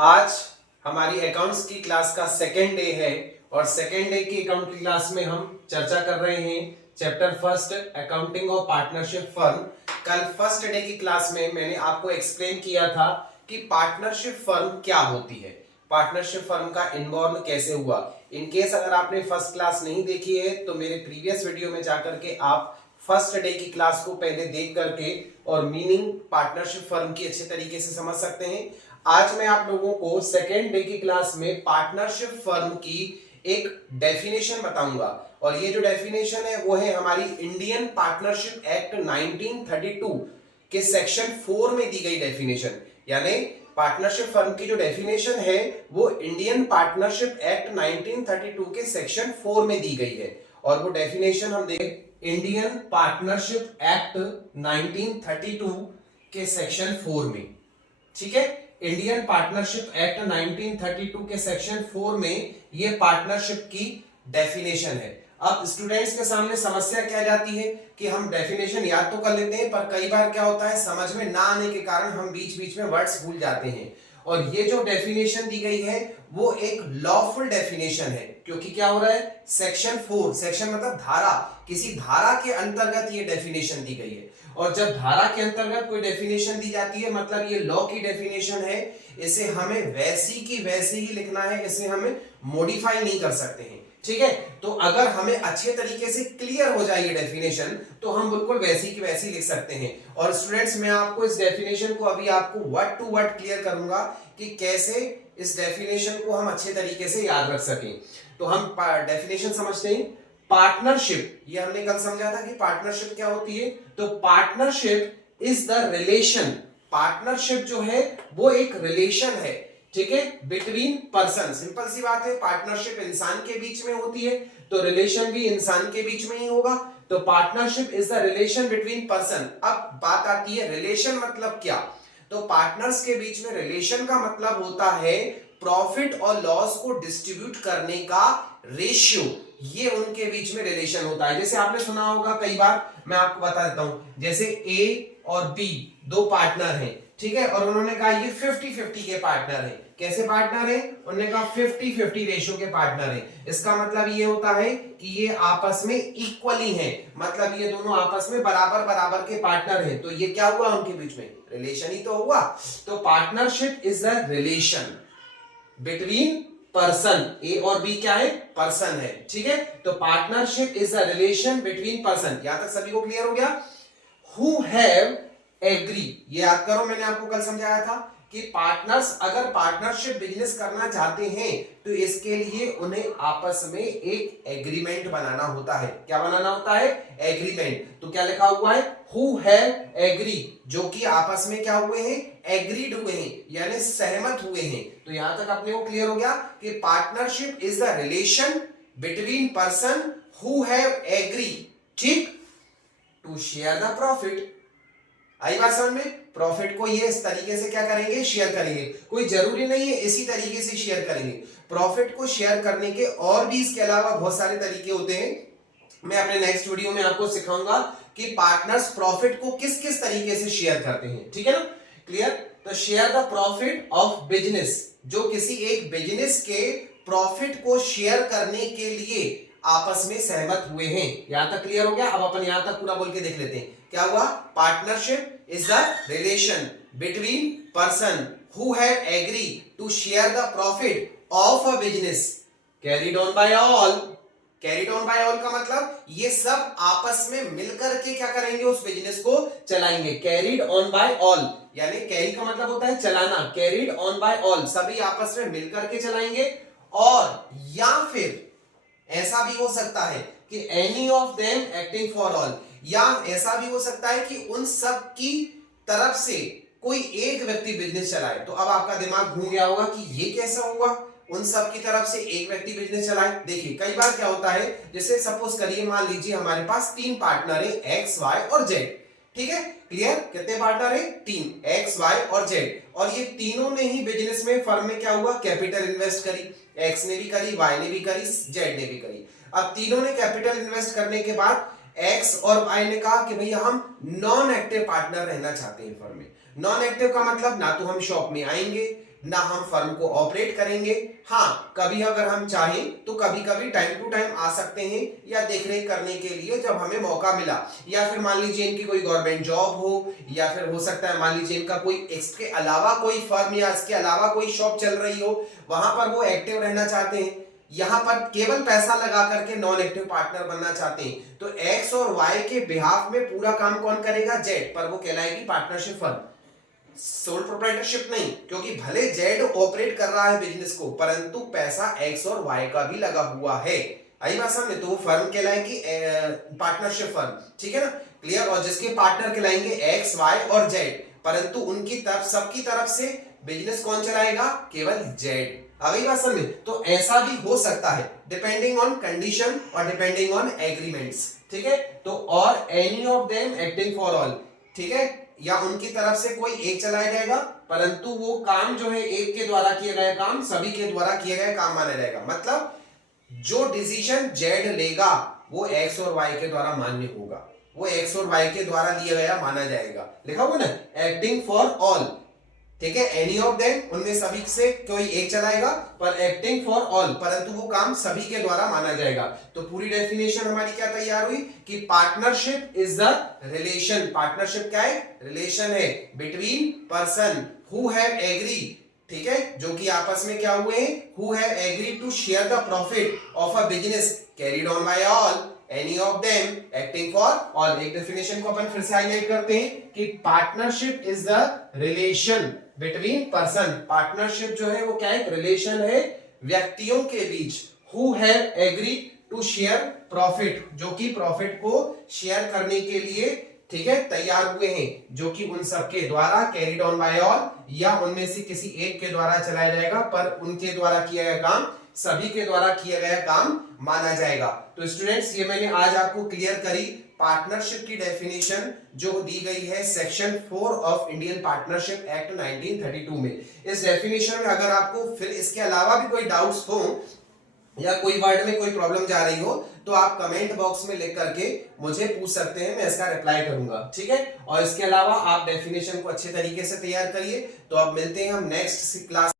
आज हमारी अकाउंट्स की क्लास का सेकेंड डे है और सेकेंड डे की अकाउंट की क्लास में हम चर्चा कर रहे हैं chapter first accounting of partnership firm. कल फर्स्ट डे की क्लास में मैंने आपको एक्सप्लेन किया था कि पार्टनरशिप फर्म क्या होती है, पार्टनरशिप फर्म का इन्वॉल्व कैसे हुआ। इन केस अगर आपने फर्स्ट क्लास नहीं देखी है तो मेरे प्रीवियस वीडियो में जाकर के आप फर्स्ट डे की क्लास को पहले देख करके और मीनिंग पार्टनरशिप फर्म की अच्छे तरीके से समझ सकते हैं। आज मैं आप लोगों को सेकेंड डे की क्लास में पार्टनरशिप फर्म की एक डेफिनेशन बताऊंगा और ये जो डेफिनेशन है वो है हमारी इंडियन पार्टनरशिप एक्ट 1932 के सेक्शन 4 में दी गई डेफिनेशन। यानी पार्टनरशिप फर्म की जो डेफिनेशन है वो इंडियन पार्टनरशिप एक्ट 1932 के सेक्शन 4 में दी गई है और वो डेफिनेशन हम देख इंडियन पार्टनरशिप एक्ट 1932 के सेक्शन 4 में। ठीक है, इंडियन पार्टनरशिप एक्ट 1932 के सेक्शन 4 में ये पार्टनरशिप की डेफिनेशन है। अब स्टूडेंट्स के सामने समस्या क्या जाती है कि हम डेफिनेशन याद तो कर लेते हैं पर कई बार क्या होता है समझ में ना आने के कारण हम बीच बीच में वर्ड्स भूल जाते हैं। और ये जो डेफिनेशन दी गई है वो एक लॉफुल डेफिनेशन है क्योंकि क्या हो रहा है सेक्शन 4, सेक्शन मतलब धारा, किसी धारा के अंतर्गत ये डेफिनेशन दी गई है और जब धारा के अंतर्गत कोई डेफिनेशन दी जाती है मतलब ये लॉ की डेफिनेशन है, इसे हमें वैसी की वैसी ही लिखना है, इसे हमें मॉडिफाई नहीं कर सकते हैं। ठीक है, तो अगर हमें अच्छे तरीके से क्लियर हो जाए ये डेफिनेशन तो हम बिल्कुल वैसी की वैसी लिख सकते हैं। और स्टूडेंट्स मैं आपको इस डेफिनेशन को अभी आपको वर्ड टू वर्ड क्लियर करूंगा कि कैसे इस डेफिनेशन को हम अच्छे तरीके से याद रख सकें। तो हम डेफिनेशन समझते हैं। पार्टनरशिप, ये हमने कल समझा था कि पार्टनरशिप क्या होती है। तो partnership is the relation, partnership जो है वो एक रिलेशन है, ठीक है, बिटवीन पर्सन। सिंपल सी बात है, पार्टनरशिप इंसान के बीच में होती है तो रिलेशन भी इंसान के बीच में ही होगा। तो partnership is the relation between person. अब बात आती है रिलेशन मतलब क्या। तो पार्टनर्स के बीच में रिलेशन का मतलब होता है प्रॉफिट और लॉस को डिस्ट्रीब्यूट करने का रेशियो, ये उनके बीच में रिलेशन होता है। जैसे आपने सुना होगा कई बार, मैं आपको बता देता हूं, जैसे ए और बी दो पार्टनर हैं, ठीक है, और उन्होंने कहा ये 50-50 के पार्टनर हैं। कैसे पार्टनर हैं? उन्होंने कहा 50-50 रेशियो के पार्टनर हैं। इसका मतलब ये होता है कि ये आपस में इक्वली हैं, मतलब ये दोनों आपस में बराबर बराबर के पार्टनर हैं। तो ये क्या हुआ उनके बीच में? रिलेशन ही तो हुआ। तो partnership is the relation between person, A और बी क्या है? पर्सन है, ठीक है। तो partnership is a relation between person. यहां तक सभी को क्लियर हो गया? हु हैव एग्री, ये याद करो मैंने आपको कल समझाया था कि पार्टनर्स अगर पार्टनरशिप बिजनेस करना चाहते हैं तो इसके लिए उन्हें आपस में एक एग्रीमेंट बनाना होता है। क्या बनाना होता है? एग्रीमेंट। तो क्या लिखा हुआ है? हु हैव एग्री, जो कि आपस में क्या हुए हैं? एग्रीड हुए हैं, यानी सहमत हुए हैं। तो यहां तक अपने को क्लियर हो गया कि partnership is the relation between person who have agree, ठीक, टू शेयर द प्रॉफिट। आई बात समझ में? प्रॉफिट को ये इस तरीके से क्या करेंगे? शेयर करेंगे। कोई जरूरी नहीं है इसी तरीके से शेयर करेंगे, प्रॉफिट को शेयर करने के और भी इसके अलावा बहुत सारे तरीके होते हैं। मैं अपने नेक्स्ट वीडियो में आपको सिखाऊंगा कि पार्टनर्स प्रॉफिट को किस किस तरीके से शेयर करते हैं, ठीक है ना? क्लियर? तो share the profit of business, जो किसी एक बिजनेस के प्रॉफिट को शेयर करने के लिए आपस में सहमत हुए हैं। यहां तक क्लियर हो गया? अब अपन यहां तक पूरा बोल के देख लेते हैं। क्या हुआ? Partnership is the relation between person who have agree to share the profit of a business carried on by all. Carried on by all का मतलब ये सब आपस में मिलकर के क्या करेंगे? उस बिजनेस को चलाएंगे। कैरीड ऑन बाय ऑल, यानी कैरी का मतलब होता है चलाना, कैरीड ऑन बाय ऑल, सभी आपस में मिलकर के चलाएंगे। और या फिर ऐसा भी हो सकता है कि any of them acting for all, या ऐसा भी हो सकता है कि उन सब की तरफ से कोई एक व्यक्ति बिजनेस चलाए। तो अब आपका दिमाग घूम गया होगा कि ये कैसा हुआ, उन सब की तरफ से एक व्यक्ति बिजनेस चलाए। देखिए कई बार क्या होता है, जैसे सपोज करिए मान लीजिए हमारे पास 3 पार्टनर है एक्स, वाई और जेड, ठीक है, क्लियर? कितने पार्टनर है? 3, एक्स, वाई और जेड। और ये तीनों ने ही बिजनेस में, फर्म में क्या हुआ? कैपिटल इन्वेस्ट करी, एक्स ने भी करी, वाई ने भी करी, जेड ने भी करी। अब तीनों ने कैपिटल इन्वेस्ट करने के बाद एक्स और वाई ने कहा कि भैया हम नॉन एक्टिव पार्टनर रहना चाहते हैं फर्म में। नॉन एक्टिव का मतलब ना तो हम शॉप में आएंगे, ना हम फर्म को ऑपरेट करेंगे। हाँ, कभी अगर हम चाहें तो कभी कभी टाइम टू टाइम आ सकते हैं या देखरेख करने के लिए जब हमें मौका मिला, या फिर मान लीजिए इनकी कोई गवर्नमेंट जॉब हो, या फिर हो सकता है मान लीजिए इनका कोई इसके अलावा कोई फर्म या इसके अलावा कोई शॉप चल रही हो, वहां पर वो एक्टिव रहना चाहते हैं, यहां पर केवल पैसा लगा करके नॉन एक्टिव पार्टनर बनना चाहते हैं, तो एक्स और वाई के बिहाफ में पूरा काम कौन करेगा? जेड, पर वो कहलाएगी पार्टनरशिप फर्म, सोल प्रोप्राइटरशिप नहीं, क्योंकि भले जेड ऑपरेट कर रहा है बिजनेस को, परंतु पैसा एक्स और वाई का भी लगा हुआ है। आई बात समझ? तो वो फर्म कहलाएगी पार्टनरशिप फर्म, ठीक है ना, क्लियर। और जिसके पार्टनर कहलाएंगे एक्स, वाई और जेड, परंतु उनकी तरफ सबकी तरफ से बिजनेस कौन चलाएगा? केवल जेड। आ गई बात समझ? तो ऐसा भी हो सकता है डिपेंडिंग ऑन कंडीशन और डिपेंडिंग ऑन एग्रीमेंट्स, ठीक है। तो और any of them acting for all, ठीक है, या उनकी तरफ से कोई एक चलाया जाएगा, परंतु वो काम जो है एक के द्वारा किया गया काम सभी के द्वारा किया गया काम माना जाएगा। मतलब जो डिसीजन जेड लेगा वो एक्स और वाई के द्वारा मान्य होगा, वो एक्स और वाई के द्वारा लिया गया माना जाएगा। लिखा हुआ ना, एक्टिंग फॉर ऑल, ठीक है, एनी ऑफ देम, उनमें सभी से कोई एक चलाएगा, पर एक्टिंग फॉर ऑल, परंतु वो काम सभी के द्वारा माना जाएगा। तो पूरी डेफिनेशन हमारी क्या तैयार हुई कि partnership is the relation, partnership क्या है? रिलेशन है between person who have agree, ठीक है, जो कि आपस में क्या हुए हैं? Who have agree to share the profit of a business carried on by all, any of them acting for all. एक डेफिनेशन को अपन फिर से हाईलाइट करते हैं कि partnership is the relation between person, partnership जो है वो क्या है? रिलेशन है व्यक्तियों के बीच, who have agree to share profit, जो कि प्रॉफिट को शेयर करने के लिए, ठीक है, तैयार हुए हैं, जो कि उन सबके द्वारा कैरीड ऑन बाय ऑल, या उनमें से किसी एक के द्वारा चलाया जाएगा, पर उनके द्वारा किया गया काम सभी के द्वारा किया गया काम माना जाएगा। तो स्टूडेंट्स, ये मैंने आज आपको क्लियर करी पार्टनरशिप की डेफिनेशन जो दी गई है section 4 of Indian partnership act 1932 में। इस डेफिनेशन में अगर आपको फिर इसके अलावा भी कोई डाउट्स हो या कोई वर्ड में कोई प्रॉब्लम जा रही हो तो आप कमेंट बॉक्स में लिख करके मुझे पूछ सकते हैं, मैं इसका रिप्लाई करूंगा, ठीक है। और इसके अलावा आप डेफिनेशन को अच्छे तरीके से तैयार करिए। तो अब मिलते हैं हम नेक्स्ट क्लास